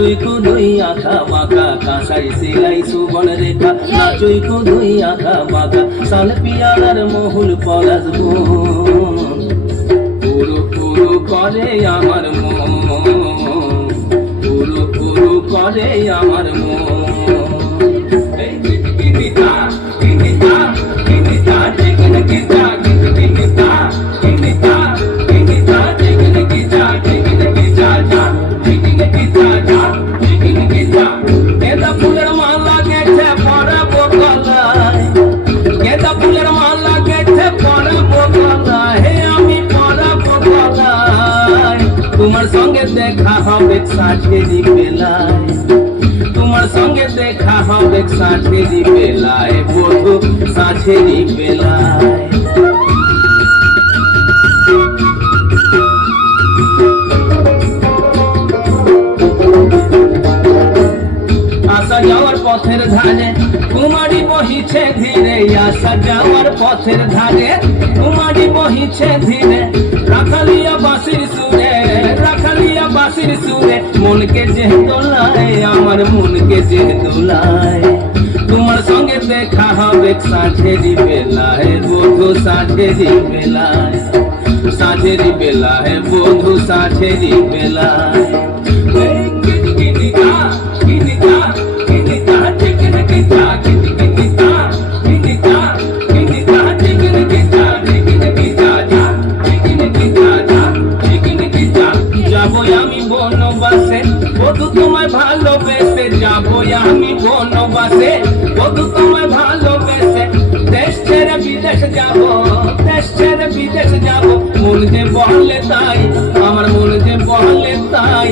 নাচুই কুদুই আঁকা বাঁকা কাঁসাই সিলাই সুবন রেখা নাচুই কুদুই আঁকা বাঁকা সাল পিয়ালার মহুল পলাশ পুরু পুরু করে আমার মন পুরু পুরু করে আমার মন তোমার সঙ্গে দেখা হবে সাঁঝেরি বেলায় তোমার সঙ্গে দেখা হবে সাঁঝেরি বেলায় বধু সাঁঝেরি বেলায় আসা যাওয়ার পথের ধারে কুমারী বহিছে ধীরে আসা যাওয়ার পথের ধারে কুমারী বহিছে ধীরে রাখালিয়া বাঁশির সুরে রাখালিয়া বাঁশির সুরে মনকে যে দোলায় আমার মনকে যে দোলায় তোমার সঙ্গে দেখা হবে সাঁঝেরি বেলায় বধু সাঁঝেরি বেলায় সাঁঝেরি বেলায় বধু সাঁঝেরি বেলায় আমি বনবাসে বধু তোমায় ভালোবেসে যাবো আমি বনবাসে বধু তোমায় ভালোবেসে দেশ ছেড়ে বিদেশ যাবো দেশ ছেড়ে বিদেশ যাবো মন যে বলে তাই আমার মন যে বলে তাই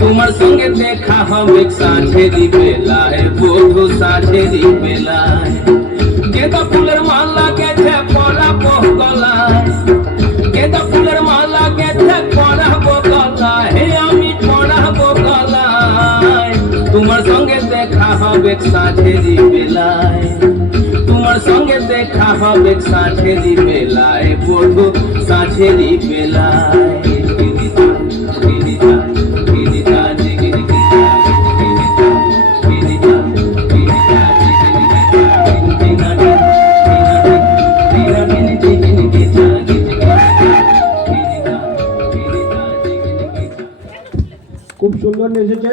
তোমার সঙ্গে দেখা হবে সাঁঝেরি বেলায় বধু সাঁঝেরি বেলায় গেঁদা ফুলের মালা গেছে পরাবো গলায় গেঁদা ফুলের মালা গেছে পরাবো গলায় আমি পরাবো গলায় তোমার সঙ্গে দেখা হবে সাঁঝেরি বেলায় তোমার সঙ্গে দেখা হবে সাঁঝেরি বেলায় বধু সাঁঝেরি বেলায় খুব সুন্দর নেচেছে।